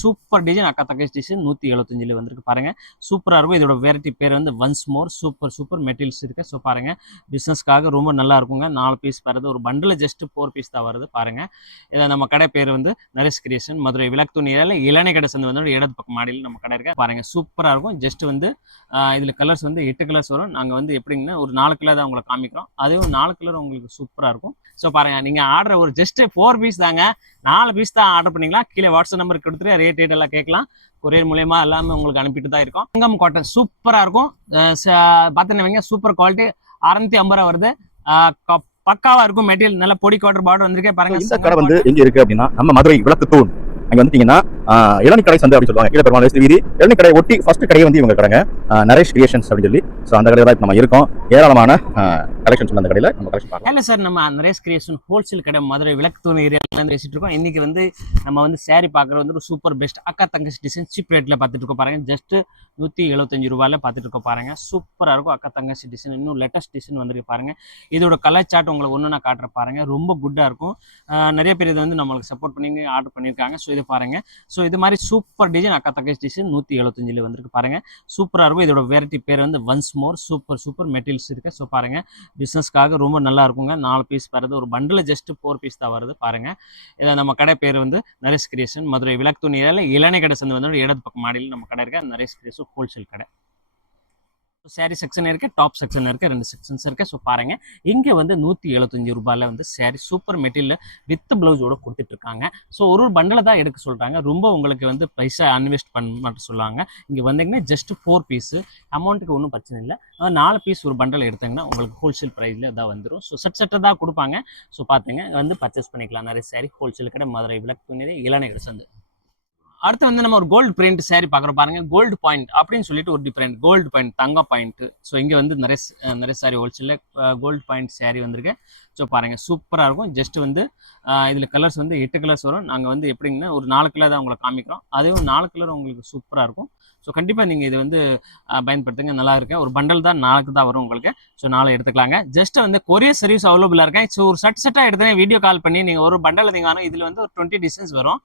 Super design அக்கா தங்கச்சி design 175 வந்திருக்கு பாருங்க. சூப்பராக இருக்கும். இதோட வெரைட்டி பேர் வந்து ஒன்ஸ் மோர் சூப்பர் மெட்டீரியல்ஸ் இருக்கு. ஸோ பாருங்க, பிஸ்னஸ்க்காக ரொம்ப நல்லா இருக்குங்க. 4 பீஸ் வருது. ஒரு பண்டில் ஜஸ்ட் 4 பீஸ் தான் வருது பாருங்க. இதை நம்ம கடை பேர் வந்து நரேஷ் கிரியேஷன், மதுரை விளக்கு துணியால இளநீ கடை சந்து வந்து இடது பக்கம் மாடியில் நம்ம கடை இருக்கு பாருங்க. சூப்பராக இருக்கும். ஜஸ்ட் வந்து இதில் கலர்ஸ் வந்து 8 கலர்ஸ் வரும். நாங்கள் வந்து எப்படிங்கன்னா ஒரு 4 கலர் தான் உங்களுக்கு காமிக்கிறோம். அதுவும் 4 கலர் உங்களுக்கு சூப்பராக இருக்கும். ஸோ பாருங்க, நீங்கள் ஆர்டர் ஒரு ஜஸ்ட் 4 பீஸ் தாங்க, 4 பீஸ் தான் ஆர்டர் பண்ணிக்கலாம். கீழே வாட்ஸ்அப் நம்பர் கொடுத்துட்டு ரேட் எல்லாம் கேட்கலாம். கொரியர் மூலயமா எல்லாமே உங்களுக்கு அனுப்பிட்டு தான் இருக்கும். சங்கம் காட்டன் சூப்பராக இருக்கும். பார்த்தீங்கன்னா சூப்பர் குவாலிட்டி 650 வருது. பக்காவா இருக்கும். மெட்டீரியல் நல்ல பொடி குவார்டர் பார்டர் வந்திருக்கே பாருங்க. இந்த கடை வந்து எங்க இருக்கு அப்படின்னா நம்ம மதுரை விளக்கு தூண் அங்க வந்துட்டீங்கன்னா இளநீ கடை சந்தை அப்படின்னு சொல்லுவாங்க. கீழே பெருமாள் வீதி இளநீ கடை ஒட்டி ஃபர்ஸ்ட் கடை வந்து இவங்க கடைங்க நரேஷ் கிரியேஷன்ஸ் அப்படின்னு சொல்லி. ஸோ அந்த கடையில் தான் நம்ம இருக்கோம். ஏராளமான கலெக்ஷன்ஸ் அந்த கடையில் நம்ம கலெக்ஷன் பார்க்கலாம். இல்லை சார், நம்ம நரேஷ் கிரியேஷன் ஹோல்சேல் கடை மதுரை விளக்கு தூண் ஏரியாவிலேருந்து பேசிட்டு இருக்கோம். இன்னைக்கு வந்து நம்ம வந்து சாரி பார்க்குறது வந்து ஒரு சூப்பர் பெஸ்ட் அக்கா தங்கச்சி டிசைன் சீப் ரேட்டில் பார்த்துட்டு இருக்கோம் பாருங்க. ஜஸ்ட் 175 ரூபாயில் பார்த்துட்டு இருக்கோம் பாருங்க. சூப்பராக இருக்கும். அக்கா தங்கச்சி டிசைன் இன்னும் லேட்டஸ்ட் டிசைன் வந்துருக்கு பாருங்க. இதோட கலர் சார்ட் உங்களுக்கு ஒன்று நான் காட்டுற பாருங்க. ரொம்ப குட்டாக இருக்கும். நிறைய பேர் இதை வந்து நம்மளுக்கு சப்போர்ட் பண்ணி ஆர்டர் பண்ணியிருக்காங்க. ஸோ இது பாருங்க. ஸோ இது மாதிரி சூப்பர் டிசைன் அக்கா தங்கச்சி டிசைன் 175 வந்திருக்கு பாருங்க. சூப்பராக இருக்கும். இதோட வெரைட்டி பேர் வந்து ஒன்ஸ் மோர் சூப்பர் மெட்டீரியல்ஸ் இருக்கு. ஸோ பாருங்க, பிஸ்னஸ்க்காக ரொம்ப நல்லா இருக்குங்க. 4 பீஸ் வருது. ஒரு பண்டில் ஜஸ்ட் 4 பீஸ் தான் வருது பாருங்க. இதை நம்ம கடை பேர் வந்து நரேஷ் கிரியேஷன், மதுரை விளக்கு துணியால இளநீ கடை சந்து வந்து இடது பக்கம் மாடியில் நம்ம கடை இருக்கு. நரேஷ் கிரியேஷன் ஹோல்சேல் கடை. சாரி செக்ஷன் இருக்கு, டாப் செக்ஷன் இருக்கு, 2 செக்ஷன்ஸ் இருக்கு. ஸோ பாருங்க, இங்கே வந்து 175 ரூபாயில் வந்து சாரி சூப்பர் மெட்டீரியல் வித் பிளவுஸோட கொடுத்துட்டு இருக்காங்க. ஸோ ஒரு பண்டில் தான் எடுக்க சொல்றாங்க. ரொம்ப உங்களுக்கு வந்து பைசா இன்வெஸ்ட் பண்ண மட்டும் சொல்லுவாங்க. இங்கே வந்தீங்கன்னா ஜஸ்ட் 4 பீஸ் அமௌண்ட்டுக்கு ஒன்றும் பிரச்சனை இல்லை. 4 பீஸ் ஒரு பண்டில் எடுத்தாங்கன்னா உங்களுக்கு ஹோல்சேல் ப்ரைஸில் தான் வந்துடும். ஸோ செட்டை தான் கொடுப்பாங்க. ஸோ பார்த்துங்க வந்து பர்ச்சேஸ் பண்ணிக்கலாம். நிறைய சாரி ஹோல்சேல் கடை மதுரை விளக்கு துணி இளநீ கடை சந்து. அடுத்து வந்து நம்ம ஒரு கோல்டு பிரிண்ட் சாரி பார்க்குறோம் பாருங்க. கோல்டு பாயிண்ட் அப்படின்னு சொல்லிட்டு ஒரு டிஃப்ரெண்ட் கோல்டு பாயிண்ட் தங்க பாயிண்ட். ஸோ இங்கே வந்து நிறைய சாரி ஹோல்சேலில் கோல்டு பாயிண்ட் சாரி வந்திருக்கு. ஸோ பாருங்க, சூப்பராக இருக்கும். ஜஸ்ட் வந்து இதில் கலர்ஸ் வந்து 8 கலர்ஸ் வரும். நாங்கள் வந்து எப்படிங்கன்னா ஒரு 4 கலர் தான் உங்களுக்கு காமிக்கிறோம். அதுவும் 4 கலர் உங்களுக்கு சூப்பராக இருக்கும். ஸோ கண்டிப்பாக நீங்கள் இது வந்து பயன்படுத்துங்க. நல்லா இருக்கு. ஒரு பண்டல் தான் 4 தான் வரும் உங்களுக்கு. ஸோ 4 எடுத்துக்கலாங்க. ஜஸ்ட் வந்து கொரியர் சர்வீஸ் அவைலபிளாக இருக்கேன். ஸோ ஒரு செட்டாக எடுத்தேன் வீடியோ கால் பண்ணி நீங்கள் ஒரு பண்டல் நீங்கள் இதில் வந்து ஒரு 20 டிசைன்ஸ் வரும்.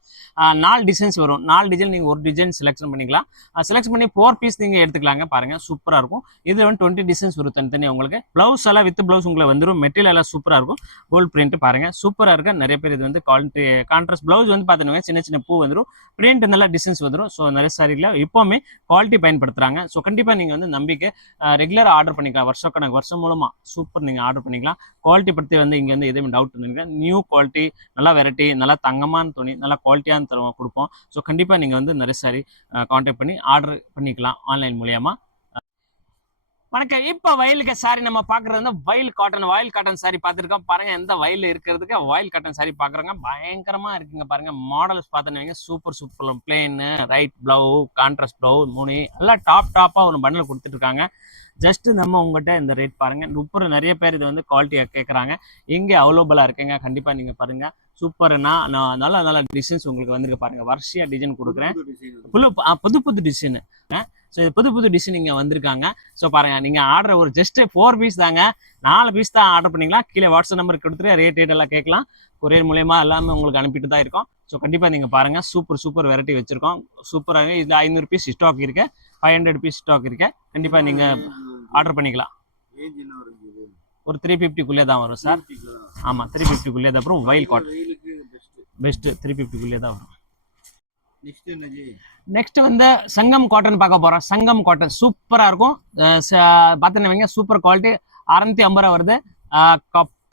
4 டிசைன்ஸ் வரும். 4 டிசைன் நீங்கள் ஒரு டிசைன் செலக்ஷன் பண்ணிக்கலாம். செலக்ட் பண்ணி 4 பீஸ் நீங்கள் எடுத்துக்கலாங்க. பாருங்கள், சூப்பராக இருக்கும். இதில் வந்து 20 டிசைன்ஸ் வரும் தனித்தனி உங்களுக்கு. ப்ளவுஸ் எல்லாம் வித் ப்ளவுஸ் உங்களுக்கு வந்துடும். மெட்டீரியல் எல்லாம் சூப்பராக இருக்கும். கோல்டு பிரிண்ட் பாருங்கள், சூப்பராக இருக்கு. நிறைய பேர் இது வந்து கான்ட்ராஸ்ட் ப்ளவுஸ் வந்து பார்த்துருவாங்க. சின்ன பூ வந்துடும். பிரிண்ட் நல்லா டிசைன்ஸ் வந்துடும். ஸோ நிறைய சாரியில் எப்போவுமே குவாலிட்டி பயன்படுத்துறாங்க. ஸோ கண்டிப்பாக நீங்கள் வந்து நம்பிக்கை ரெகுலராக ஆர்டர் பண்ணிக்கலாம். வருஷம் மூலமாக சூப்பர் நீங்கள் ஆர்டர் பண்ணிக்கலாம். குவாலிட்டி பற்றி வந்து இங்கே வந்து எதுவும் டவுட் இருந்தீங்கன்னா நியூ குவாலிட்டி, நல்லா வெரைட்டி, நல்லா தங்கமான துணி, நல்லா குவாலிட்டியான கொடுப்போம். ஸோ கண்டிப்பாக நீங்கள் வந்து நிறைய சாரி கான்டாக்ட் பண்ணி ஆர்டர் பண்ணிக்கலாம் ஆன்லைன் மூலியமா. வணக்கம். இப்போ வயலுக்கு சாரி நம்ம பார்க்குறது வந்து வயல் காட்டன் சாரி பார்த்துருக்கோம் பாருங்க. எந்த வயல் இருக்கிறதுக்கு வயல் காட்டன் சாரி பார்க்குறோங்க. பயங்கரமா இருக்குங்க பாருங்க. மாடல்ஸ் பார்த்துன்னு சூப்பர் பிளேன், ரைட் ப்ளவு, கான்ட்ராஸ்ட் ப்ளவு, 3 எல்லாம் டாப்பாக ஒரு பண்டில் கொடுத்துட்டு இருக்காங்க. ஜஸ்ட் நம்ம உங்கள்கிட்ட இந்த ரேட் பாருங்க. இப்போ நிறைய பேர் இது வந்து குவாலிட்டியாக கேட்குறாங்க. இங்கே அவைலபிளாக இருக்குங்க. கண்டிப்பாக நீங்கள் பாருங்க. சூப்பர்னா நான் நல்ல டிசைன்ஸ் உங்களுக்கு வந்துருக்கு பாருங்க. வரிசையாக டிசைன் கொடுக்குறேன். புது டிசைனு. ஸோ இது புது டிசைன் இங்கே வந்திருக்காங்க. ஸோ பாருங்க, நீங்கள் ஆர்டர் ஒரு ஜஸ்ட் 4 பீஸ் தாங்க, 4 பீஸ் தான் ஆர்டர் பண்ணிக்கலாம். கீழே வாட்ஸ்அப் நம்பர் கொடுத்துட்டு ரேட் எல்லாம் கேட்கலாம். கொரியர் மூலயமா எல்லாமே உங்களுக்கு அனுப்பிட்டு தான் இருக்கோம். ஸோ கண்டிப்பாக நீங்கள் பாருங்கள். சூப்பர் வெரைட்டி வச்சுருக்கோம். சூப்பராக இதில் 500 பீஸ் ஸ்டாக் இருக்கு, 500 பீஸ் ஸ்டாக் இருக்கு. கண்டிப்பாக நீங்கள் ஆர்டர் பண்ணிக்கலாம். ஒரு 350 தான் வரும் சார். ஆமாம், 350 தான். அப்புறம் வயல் காட்டன் பெஸ்ட்டு 350 தான் வரும். நெக்ஸ்ட் வந்து சங்கம் காட்டன் பார்க்க போறோம். சங்கம் காட்டன் சூப்பரா இருக்கும். பார்த்தீங்கன்னா சூப்பர் குவாலிட்டி 650 வருது.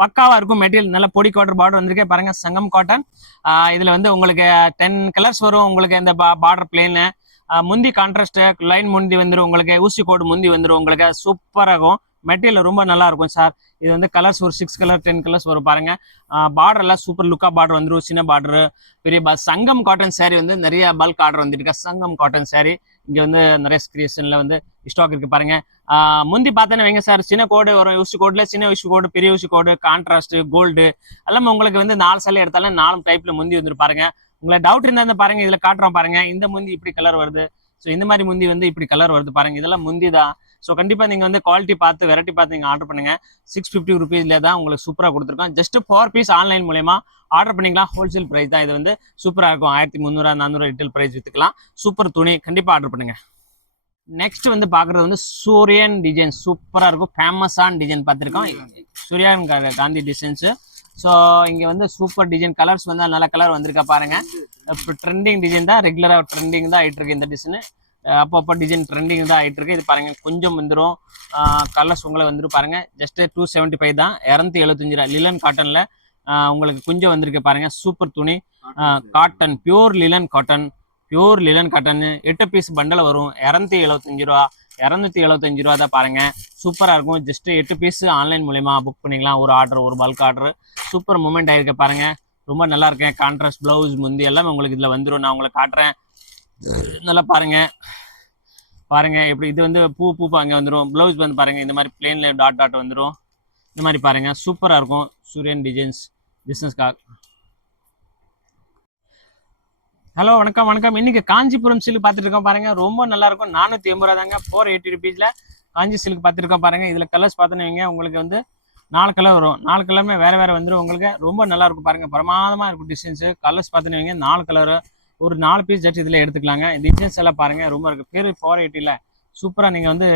பக்காவா இருக்கும். மெட்டீரியல் நல்ல பொடி குவார்டர் பார்டர் வந்திருக்கே பாருங்க. சங்கம் காட்டன். இதுல வந்து உங்களுக்கு 10 கலர்ஸ் வரும். உங்களுக்கு இந்த பார்டர் பிளேன், முந்தி கான்ட்ராஸ்ட் லைன் முந்தி வந்துடும். உங்களுக்கு ஊசி கோடு முந்தி வந்துடும். உங்களுக்கு சூப்பராக இருக்கும். மெட்டீரியல் ரொம்ப நல்லா இருக்கும் சார். இது வந்து கலர்ஸ் ஒரு 6 கலர் 10 கலர்ஸ் வரும் பாருங்க. பார்டர் எல்லாம் சூப்பர் லுக்கா பார்டர் வந்துடும். சின்ன பார்டர், பெரிய சங்கம் காட்டன் சாரி வந்து நிறைய பல்க் ஆர்டர் வந்துட்டு சங்கம் காட்டன் சாரி இங்க வந்து நிறைய கிரியேஷன்ல வந்து ஸ்டாக் இருக்கு பாருங்க. முந்தி பார்த்தேன்னு வைங்க சார், சின்ன கோடு வரும். ஊசி கோடுல சின்ன ஊசி கோடு, பெரிய ஊசி கோடு, கான்ட்ராஸ்ட், கோல்டு எல்லாமே உங்களுக்கு வந்து 4 சாலை எடுத்தாலும் 4 டைப்ல முந்தி வந்துரு பாருங்க. உங்களுக்கு டவுட் இருந்தா பாருங்க, இதுல காட்டுறோம் பாருங்க. இந்த முந்தி இப்படி கலர் வருது. ஸோ இந்த மாதிரி முந்தி வந்து இப்படி கலர் வருது பாருங்க. இதெல்லாம் முந்தி தான். ஸோ கண்டிப்பாக நீங்கள் வந்து குவாலிட்டி பார்த்து வெரைட்டி பார்த்து நீங்கள் ஆர்டர் பண்ணுங்கள். 650 ருபீஸ்ல தான் உங்களுக்கு சூப்பராக கொடுத்துருக்கோம். ஜஸ்ட் 4 பீஸ் ஆன்லைன் மூலயமா ஆர்டர் பண்ணிக்கலாம். ஹோல்சேல் ப்ரைஸ் தான் இது வந்து சூப்பராக இருக்கும். 1300 400 ரிட்டேல் ப்ரைஸ் விற்றுக்கலாம். சூப்பர் துணி, கண்டிப்பாக ஆர்டர் பண்ணுங்கள். நெக்ஸ்ட் வந்து பார்க்குறது வந்து சூரியன் டிசைன் சூப்பராக இருக்கும். ஃபேமஸான டிசைன் பார்த்துருக்கோம். சூரியன் காந்தி டிசைன்ஸு. ஸோ இங்கே வந்து சூப்பர் டிசைன் கலர்ஸ் வந்து நல்ல கலர் வந்திருக்கா பாருங்க. இப்போ ட்ரெண்டிங் டிசைன் தான், ரெகுலராக ட்ரெண்டிங் தான் ஆகிட்டு இருக்கு இந்த டிசைனு. அப்பப்போ டிசைன் ட்ரெண்டிங் தான் ஆகிட்டு இருக்கு. இது பாருங்க கொஞ்சம் வந்துடும் கலர்ஸ் உங்களை வந்துடும் பாருங்க. ஜஸ்ட் 275 தான், 275 ரூபா. லிலன் காட்டனில் உங்களுக்கு கொஞ்சம் வந்திருக்கு பாருங்க. சூப்பர் துணி, cotton, pure linen cotton, 8 piece bundle வரும். 275 ரூபா, 275 ரூபா தான் பாருங்க. சூப்பராக இருக்கும். ஜஸ்ட் 8 பீஸ் ஆன்லைன் மூலயமா புக் பண்ணிக்கலாம். ஒரு ஆர்டர், ஒரு பல்க் ஆர்டர். சூப்பர் மூமெண்ட் ஆகிருக்க பாருங்க. ரொம்ப நல்லா இருக்கேன். கான்ட்ராஸ்ட் பிளவுஸ் முந்தி எல்லாமே உங்களுக்கு இதில் வந்துடும். நான் உங்களுக்கு காட்டுறேன், நல்லா பாருங்க. எப்படி இது வந்து பூ அங்கே வந்துடும். பிளவுஸ் வந்து பாருங்க இந்த மாதிரி பிளேன்ல டாட் வந்துடும். இந்த மாதிரி பாருங்க, சூப்பராக இருக்கும். சூரியன் டிசைன்ஸ் பிஸ்னஸ்க்காக. ஹலோ, வணக்கம். இன்னைக்கு காஞ்சிபுரம் சில்க் பார்த்துட்டு இருக்கோம் பாருங்க. ரொம்ப நல்லா இருக்கும். 480 ரூபா தாங்க. 480 ருபீஸ்ல காஞ்சி சில்க் பார்த்துருக்கோம் பாருங்க. இதுல கலர்ஸ் பார்த்துன்னு உங்களுக்கு வந்து 4 கலர் வரும். 4 கலருமே வேற வந்துடும் உங்களுக்கு. ரொம்ப நல்லா இருக்கும் பாருங்க. பிரமாதமா இருக்கும் டிசைன்ஸ். கலர்ஸ் பார்த்துன்னு 4 கலர், ஒரு 4 பீஸ் ஜஸ்ட் இதில் எடுத்துக்கலாங்க. டிசைன்ஸ் எல்லாம் பாருங்க, ரொம்ப இருக்கு. பேர் 480ல சூப்பராக நீங்கள் வந்து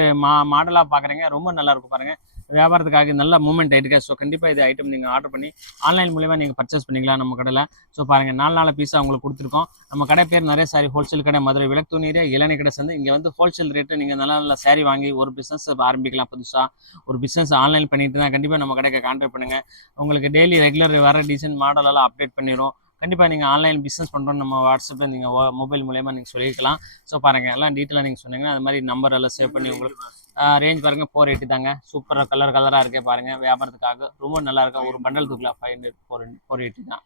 மாடலாக பார்க்குறீங்க. ரொம்ப நல்லா இருக்கும் பாருங்க. வியாபாரத்துக்காக நல்ல மூவ்மெண்ட் ஆகிட்டு. ஸோ கண்டிப்பாக இது ஐட்டம் நீங்கள் ஆர்டர் பண்ணி ஆன்லைன் மூலிமா நீங்கள் பர்ச்சேஸ் பண்ணிக்கலாம் நம்ம கடையில். ஸோ பாருங்கள் 4 பீஸாக உங்களுக்கு கொடுத்துருக்கோம். நம்ம கடை பேர் நிறைய சாரி ஹோல்சேல் கடை, மதுரை விளக்கு ஏரியா இளநீ கடை சேர்ந்து. இங்கே வந்து ஹோல்சேல் ரேட்டு நீங்கள் நல்ல சாரி வாங்கி ஒரு பிஸ்னஸ் ஆரம்பிக்கலாம். புதுசாக ஒரு பிஸ்னஸ் ஆன்லைன் பண்ணிட்டு தான் கண்டிப்பாக நம்ம கடைக்கு கான்டாக்ட் பண்ணுங்கள். உங்களுக்கு டெய்லி ரெகுலர் வர டிசைன் மாடலெல்லாம் அப்டேட் பண்ணிடும். கண்டிப்பாக நீங்கள் ஆன்லைன் பிஸ்னஸ் பண்ணுறோன்னு நம்ம வாட்ஸ்அப்பில் நீங்கள் மொபைல் மூலயமா நீங்கள் சொல்லிக்கலாம். ஸோ பாருங்கள் எல்லாம் டீட்டெயிலாக நீங்கள் சொன்னீங்கன்னா அது மாதிரி நம்பர் எல்லாம் சேவ் பண்ணி உங்களுக்கு ரேஞ்ச் பாருங்கள். 480 தாங்க. சூப்பராக கலராக இருக்கே பாருங்கள். வியாபாரத்துக்காக ரொம்ப நல்லா இருக்கும். ஒரு பண்டல் தூக்கலாம் 500, 480 தான்.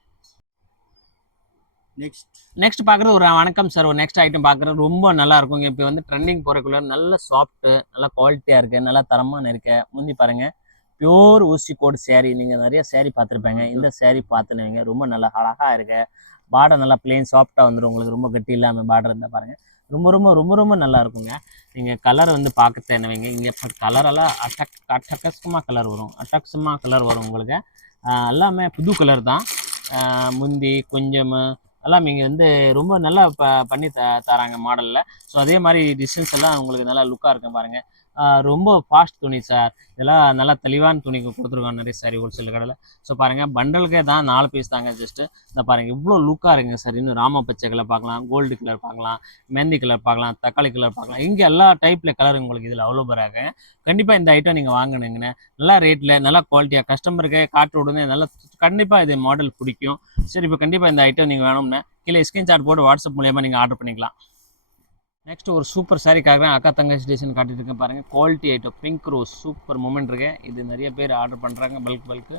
நெக்ஸ்ட் பார்க்குறது ஒரு வணக்கம் சார். ஒரு நெக்ஸ்ட் ஐட்டம் பார்க்குறது ரொம்ப நல்லா இருக்கும். இப்போ வந்து ட்ரெண்டிங் போகிறக்குள்ள நல்ல சாஃப்ட்டு, நல்லா குவாலிட்டியாக இருக்குது, நல்லா தரமான இருக்கு. முந்தி பாருங்கள் பியூர் ஊசி கோட் சேரீ. நீங்கள் நிறைய சேரீ பார்த்துருப்பேங்க. இந்த சேரீ பார்த்துனுவீங்க. ரொம்ப நல்லா அழகாக இருக்கு. பார்டர் நல்லா பிளெயின் சாஃப்டாக வந்துடும் உங்களுக்கு. ரொம்ப கட்டி இல்லாமல் பார்டர் இருந்தால் பாருங்கள். ரொம்ப நல்லா இருக்குங்க. நீங்கள் கலர் வந்து பார்க்க தேவைங்க. இங்கே கலரெல்லாம் அட்டகாசமாக கலர் வரும் உங்களுக்கு. எல்லாமே புது கலர் தான். முந்தி கொஞ்சம் எல்லாம் இங்கே வந்து ரொம்ப நல்லா பண்ணி தராங்க மாடலில். ஸோ அதே மாதிரி டிசைன்ஸ் எல்லாம் உங்களுக்கு நல்லா லுக்காக இருக்கும் பாருங்கள். ரொம்ப ஃபாஸ்ட் துணி சார். இதெல்லாம் நல்லா தெளிவான துணிக்கு கொடுத்துருக்கோம் நிறைய சாரி ஹோல்சேல் கடையில். ஸோ பாருங்கள் பண்டலுக்கே தான் 4 பீஸ் தாங்க ஜஸ்ட்டு. இந்த பாருங்கள் இவ்வளோ லுக்காக இருக்குங்க சார். இன்னும் ராம பச்சை கலர் பார்க்கலாம், கோல்டு கலர் பார்க்கலாம், மெஹந்தி கலர் பார்க்கலாம், தக்காளி கலர் பார்க்கலாம். இங்கே எல்லா டைப்பில் கலர் உங்களுக்கு இதில் அவைலபிளாக இருக்குங்க. கண்டிப்பாக இந்த ஐட்டம் நீங்கள் வாங்கினீங்கன்னு நல்லா ரேட்டில் நல்லா குவாலிட்டியாக கஸ்டமருக்கு காட்டு விடுங்க. நல்லா கண்டிப்பாக இது மாடல் பிடிக்கும். சரி, இப்போ கண்டிப்பாக இந்த ஐட்டம் நீங்கள் வேணும்னா கீழே ஸ்கிரீன்ஷாட் போட்டு வாட்ஸ்அப் மூலியமாக நீங்கள் ஆர்டர் பண்ணிக்கலாம். நெக்ஸ்ட் ஒரு சூப்பர் சாரீ காட்டுறேன். அக்கா தங்கச்சி டிசைன் காட்டிட்டு இருக்கேன் பாருங்கள். Quality item pink rose super moment இருக்கு. இது நிறைய பேர் ஆர்டர் பண்ணுறாங்க பல்க்கு.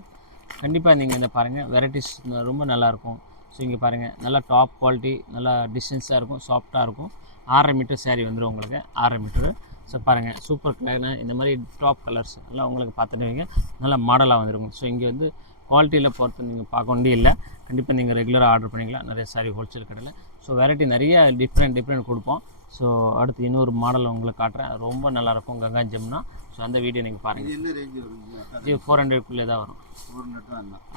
கண்டிப்பாக நீங்கள் இந்த பாருங்கள் வெரைட்டிஸ் ரொம்ப நல்லாயிருக்கும். ஸோ இங்கே பாருங்கள் நல்லா டாப் குவாலிட்டி, நல்லா டிசைன்ஸாக இருக்கும், சாஃப்டாக இருக்கும். 6.5 மீட்டர் சாரீ வந்துடும் உங்களுக்கு. 6.5 மீட்டரு. ஸோ பாருங்கள் சூப்பர் கலர். இந்த மாதிரி டாப் கலர்ஸ் எல்லாம் உங்களுக்கு பார்த்துட்டு நல்லா மாடலாக வந்துருங்க. ஸோ இங்கே வந்து குவாலிட்டியில் பொறுத்து நீங்கள் பார்க்க வேண்டிய இல்லை. கண்டிப்பாக நீங்கள் ரெகுலராக ஆர்டர் பண்ணிக்கலாம் நிறைய சாரீ ஹோல்சேல் கடையில். ஸோ வெரைட்டி நிறைய டிஃப்ரெண்ட் கொடுப்போம். ஸோ அடுத்து இன்னொரு மாடல் உங்களுக்கு காட்டுறேன். ரொம்ப நல்லாயிருக்கும் கங்கா ஜெம்னா. ஸோ அந்த வீடியோ நீங்கள் பாருங்கள். இது 400க்குள்ளே தான் வரும்.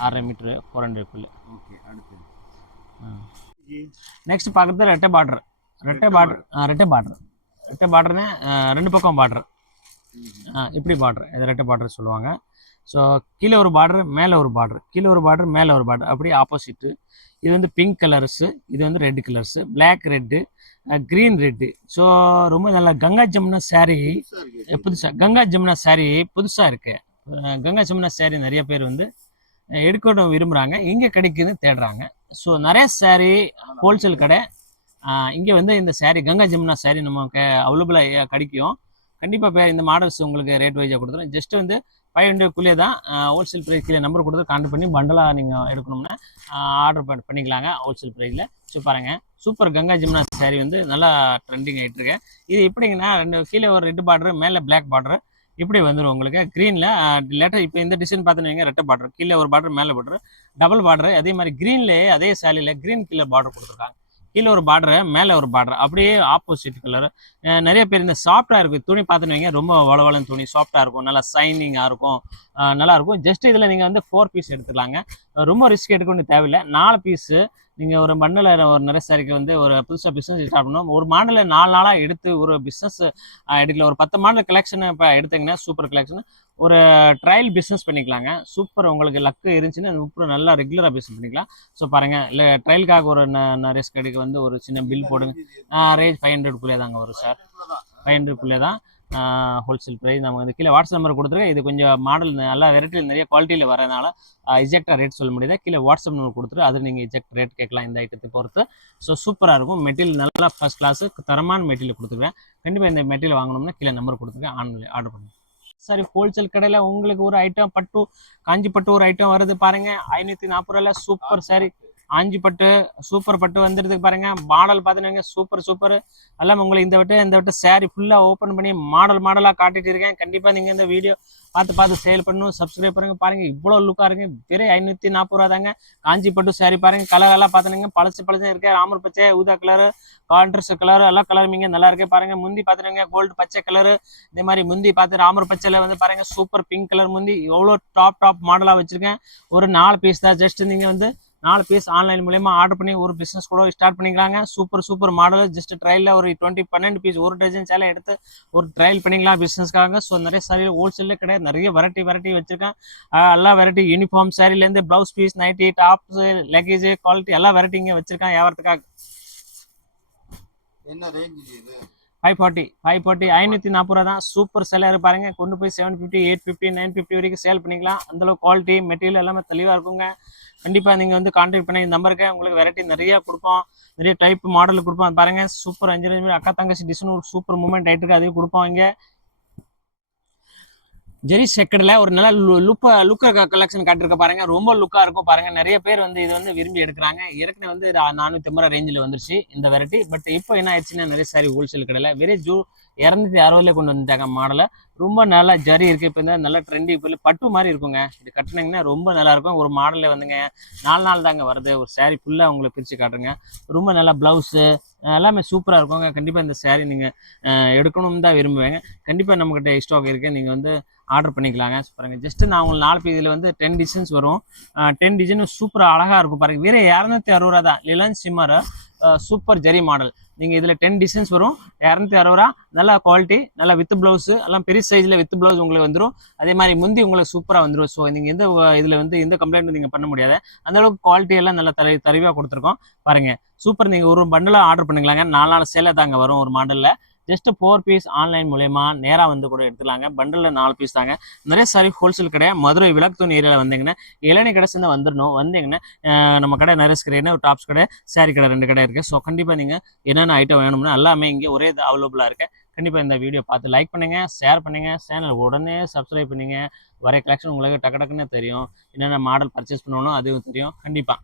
6.5 மீட்ரு 400க்குள்ளே. ஓகே. அடுத்து நெக்ஸ்ட் பார்க்குறது ரெட்டை பார்டர். ரெட்டை பார்டர்னு 2 பக்கம் பார்டர். இப்படி பார்டர், இது ரெட்டை பார்டர் சொல்லுவாங்க. ஸோ கீழே ஒரு பார்டர், மேலே ஒரு பார்டர், கீழே ஒரு பார்டர், மேலே ஒரு பார்டர், அப்படியே ஆப்போசிட்டு. இது வந்து பிங்க் கலர்ஸு, இது வந்து red colours, black red, green red. So ரொம்ப நல்லா கங்கா ஜமுனா சாரீ புதுசாக. கங்கா ஜமுனா சாரீ புதுசாக இருக்குது. கங்கா ஜமுனா சாரீ நிறைய பேர் வந்து எடுக்கணும் விரும்புகிறாங்க. இங்கே கிடைக்குதுன்னு தேடுறாங்க. ஸோ நிறைய சாரீ ஹோல்சேல் கடை. இங்கே வந்து இந்த சாரீ கங்கா ஜமுனா சாரீ நமக்கு அவைலபிளாக கிடைக்கும். கண்டிப்பாக இந்த மாடல்ஸ் உங்களுக்கு ரேட் வைஸாக கொடுத்துரும். ஜஸ்ட் வந்து 500க்குள்ளே தான். ஹோல்சேல் ப்ரைஸ் கீழே நம்பர் கொடுத்து கான்டாக்ட் பண்ணி பண்டலாக நீங்கள் எடுக்கணும்னா ஆர்டர் பண்ணிக்கலாங்க ஹோல்சேல் ப்ரைஸில். ஸோ பாருங்கள் சூப்பர் கங்கா ஜமுனா சாரீ வந்து நல்லா ட்ரெண்டிங் ஆகிட்டு இருக்கு. இது எப்படிங்கன்னா கீழே ஒரு ரெட் பார்டர், மேலே பிளாக் பார்டர், இப்படி வந்துடும் உங்களுக்கு. க்ரீனில் லேட்டர் இப்போ இந்த டிசைன் பார்த்துன்னு ரெட்டை பார்டர், கீழே ஒரு பார்டர், மேலே பார்டர், டபுள் பார்டர். அதே மாதிரி க்ரீன்லேயே அதே சாரியில் க்ரீன் கீழே பார்டர் கொடுத்துருக்காங்க. கீழே ஒரு பார்டரு, மேலே ஒரு பார்டர், அப்படியே ஆப்போசிட் கலர். நிறைய பேர் இந்த சாஃப்டாக இருக்குது துணி பார்த்துன்னு வைங்க, ரொம்ப வளவளன்னு துணி சாஃப்டாக இருக்கும், நல்லா சைனிங்காக இருக்கும், நல்லா இருக்கும். ஜஸ்ட் இதில் நீங்கள் வந்து 4 பீஸ் எடுத்துக்கலாங்க. ரொம்ப ரிஸ்க் எடுக்க வேண்டிய தேவையில்லை. 4 பீஸு நீங்கள் ஒரு மண்ணில் ஒரு நிறைய சாரிக்கு வந்து ஒரு புதுசாக பிஸ்னஸ் ஸ்டார்ட் பண்ணணும். ஒரு மாடலில் 4 நாளாக எடுத்து ஒரு பிஸ்னஸ் எடுக்கல. ஒரு 10 மாடல் கலெக்ஷன் இப்போ எடுத்தீங்கன்னா சூப்பர் கலெக்ஷன் ஒரு ட்ரையல் பிஸ்னஸ் பண்ணிக்கலாங்க. சூப்பர் உங்களுக்கு லக்கு இருந்துச்சுன்னா சூப்பர் நல்லா ரெகுலராக பிஸ்னஸ் பண்ணிக்கலாம். ஸோ பாருங்கள், இல்லை ட்ரையலுக்காக ஒரு ரிஸ்க் எடுக்க வந்து ஒரு சின்ன பில் போடுங்க. ரேஞ்ச் 500 தாங்க வரும் சார். 500 தான் ஹோல்சேல் ப்ரைஸ். நம்ம வந்து கீழே வாட்ஸ்அப் நம்பர் கொடுத்துருக்கேன். இது கொஞ்சம் மாடல் நல்லா வெரைட்டியில் நிறைய குவாலிட்டியில் வரதுனால எக்ஸாக்டாக ரேட் சொல்ல முடியாது. கீழே வாட்ஸ்அப் நம்பர் கொடுத்துட்டு அது நீங்கள் எக்ஸாக்ட் ரேட் கேட்கலாம் இந்த ஐட்டத்தை பொறுத்து. ஸோ சூப்பராக இருக்கும். மெட்டீரியல் நல்லா ஃபர்ஸ்ட் கிளாஸு தரமான மெட்டீரியல் கொடுத்துருக்கேன். கண்டிப்பாக இந்த மெட்டீரியல் வாங்கணும்னா கீழே நம்பர் கொடுத்துருக்கேன், ஆன்லைன் ஆர்டர் பண்ணுங்க. சரி, ஹோல்சேல் கடையில் உங்களுக்கு ஒரு ஐட்டம் பட்டு காஞ்சி பட்டு ஒரு ஐட்டம் வருது பாருங்கள், 540 சூப்பர் சாரி. ஆஞ்சி பட்டு சூப்பர் பட்டு வந்துடுது பாருங்க. மாடல் பார்த்துனாங்க சூப்பர் எல்லாம் உங்களுக்கு இந்த விட்டு சாரி ஃபுல்லாக ஓப்பன் பண்ணி மாடலாக காட்டிட்டு இருக்கேன். கண்டிப்பாக நீங்கள் இந்த வீடியோ பார்த்து சேல் பண்ணணும். சப்ஸ்கிரைப் பண்ணுங்க. பாருங்கள் இவ்வளோ லுக்காக இருக்கு. வெறும் 540 தாங்க. காஞ்சி பட்டு சாரி பாருங்கள். கலர் எல்லாம் பார்த்துனாங்க பழசு இருக்கு. ராமர் பச்சை, ஊதா கலரு, கான்ட்ரஸ்ட் கலர் எல்லாம் கலர் மீங்க நல்லா இருக்கு பாருங்க. முந்தி பார்த்துனாங்க கோல்டு பச்சை கலரு. இதே மாதிரி முந்தி பார்த்து ராமர் பச்சையில் வந்து பாருங்க சூப்பர் பிங்க் கலர் முந்தி. எவ்வளோ டாப் மாடலாக வச்சிருக்கேன். ஒரு 4 பீஸ் தான். ஜஸ்ட் நீங்கள் வந்து 4 பீஸ் ஆன்லைன் மூலமா ஆர்டர் பண்ணி ஒரு பிஸ்னஸ் கூட ஸ்டார்ட் பண்ணிக்கலாங்க. Super model. ஜஸ்ட் ட்ரையலில் ஒரு 12 பீஸ் ஒரு டஜன் சேலை எடுத்து ஒரு ட்ரையல் பண்ணிக்கலாம் பிஸ்னஸ்க்காக. ஸோ நிறைய சாரி ஹோல்சேலில் கிடையாது, நிறைய வெரைட்டி வச்சிருக்கேன். எல்லா வெரைட்டி யூனிஃபார்ம் சாரிலேருந்து blouse piece, nighty, tops, leggings, quality எல்லா வெரைட்டி இங்கே வச்சிருக்கேன் வியாபாரத்துக்காக. என்ன ரேஞ்ச் இது? 540 540 தான். சூப்பர் சேலர் பாருங்க. கொண்டு போய் 750, 850, 950 வரைக்கும் சேல் பண்ணிக்கலாம். அந்தளவுக்கு குவாலிட்டி மெட்டீரியல் எல்லாமே தெளிவாக இருக்குங்க. கண்டிப்பாக நீங்கள் வந்து கான்டாக்ட் பண்ணி இந்த நம்பருக்கு உங்களுக்கு வெரைட்டி நிறைய கொடுப்போம், நிறைய டைப் மாடல் கொடுப்போம். பாருங்கள் சூப்பர் 5 அக்கா தங்கச்சி டிசைன் ஒரு சூப்பர் மூமெண்ட் ஆகிட்டு அதையும் கொடுப்போம். இங்கே ஜெரி செக்கடில் ஒரு நல்ல லுக்க கலெக்ஷன் காட்டிருக்க பாருங்க. ரொம்ப லுக்காக இருக்கும் பாருங்க. நிறைய பேர் வந்து இது வந்து விரும்பி எடுக்கிறாங்க. ஏற்கனவே வந்து 450 ரேஞ்சில் வந்துருச்சு இந்த வெரைட்டி. பட் இப்போ என்ன ஆயிடுச்சுன்னா நிறைய சாரி ஹோல்சேல் கடையில் வெறும் 260 கொண்டு வந்துட்டாங்க மாடலை. ரொம்ப நல்லா ஜரி இருக்குது. இப்போ இந்த நல்ல ட்ரெண்டி இப்போ பட்டு மாதிரி இருக்குங்க. இது கட்டினீங்கன்னா ரொம்ப நல்லாயிருக்கும். ஒரு மாடலில் வந்துங்க 4 நாள் தாங்க வருது. ஒரு சாரீ ஃபுல்லாக உங்களுக்கு பிரித்து காட்டுங்க. ரொம்ப நல்லா ப்ளவுஸு எல்லாமே சூப்பராக இருக்குங்க. கண்டிப்பாக இந்த சாரீ நீங்கள் எடுக்கணும்னு தான் விரும்புவேங்க. கண்டிப்பாக நம்மக்கிட்ட ஸ்டாக் இருக்குது, நீங்கள் வந்து ஆர்டர் பண்ணிக்கலாங்க. பாருங்கள் ஜஸ்ட்டு நான் உங்களுக்கு 4 இதில் வந்து 10 டிசைன்ஸ் வரும். 10 டிசைன் சூப்பராக அழகாக இருக்கும் பாருங்கள். வேறு 260 தான். லிலன் சிம்மர் சூப்பர் ஜெரி மாடல். நீங்கள் இதில் 10 டிசைன்ஸ் வரும். 260 நல்லா குவாலிட்டி, நல்லா வித் ப்ளவுஸு எல்லாம் பெரிய சைஸில் வித் ப்ளவுஸ் உங்களுக்கு வந்துடும். அதே மாதிரி முந்தி உங்களுக்கு சூப்பராக வந்துடும். ஸோ நீங்கள் இதில் வந்து எந்த கம்ப்ளைண்ட்டும் நீங்கள் பண்ண முடியாது. அந்தளவுக்கு குவாலிட்டி எல்லாம் நல்லா தெளிவாக கொடுத்துருக்கோம் பாருங்கள். சூப்பர். நீங்கள் ஒரு பண்டலாக ஆர்டர் பண்ணிக்கலாங்க. 4 சேலை தாங்க வரும் ஒரு மாடலில். ஜஸ்ட் 4 பீஸ் ஆன்லைன் மூலயமா நேராக வந்து கூட எடுத்துக்கலாங்க. பண்டலில் 4 பீஸ் தாங்க. நிறைய சாரி ஹோல்சேல் கடை மதுரை விளக்குத்தூண் ஏரியாவில் வந்தீங்கன்னா இளநீ கடை சேர்ந்து வந்துடணும். வந்தீங்கன்னா நம்ம கடை நிறைய கடை, ஒரு டாப்ஸ் கடை, சாரி கடை 2 கடை இருக்குது. ஸோ கண்டிப்பாக நீங்கள் என்னென்ன ஐட்டம் வேணும்னா எல்லாமே இங்கே ஒரே இது அவைலபிளாக இருக்குது. கண்டிப்பாக இந்த வீடியோ பார்த்து லைக் பண்ணுங்கள், ஷேர் பண்ணுங்கள், சேனல் உடனே சப்ஸ்கிரைப் பண்ணுங்கள். வர கலெக்ஷன் உங்களுக்கு டக்குன்னு தெரியும். என்னென்ன மாடல் பர்ச்சேஸ் பண்ணணும் அதுவும் தெரியும். கண்டிப்பாக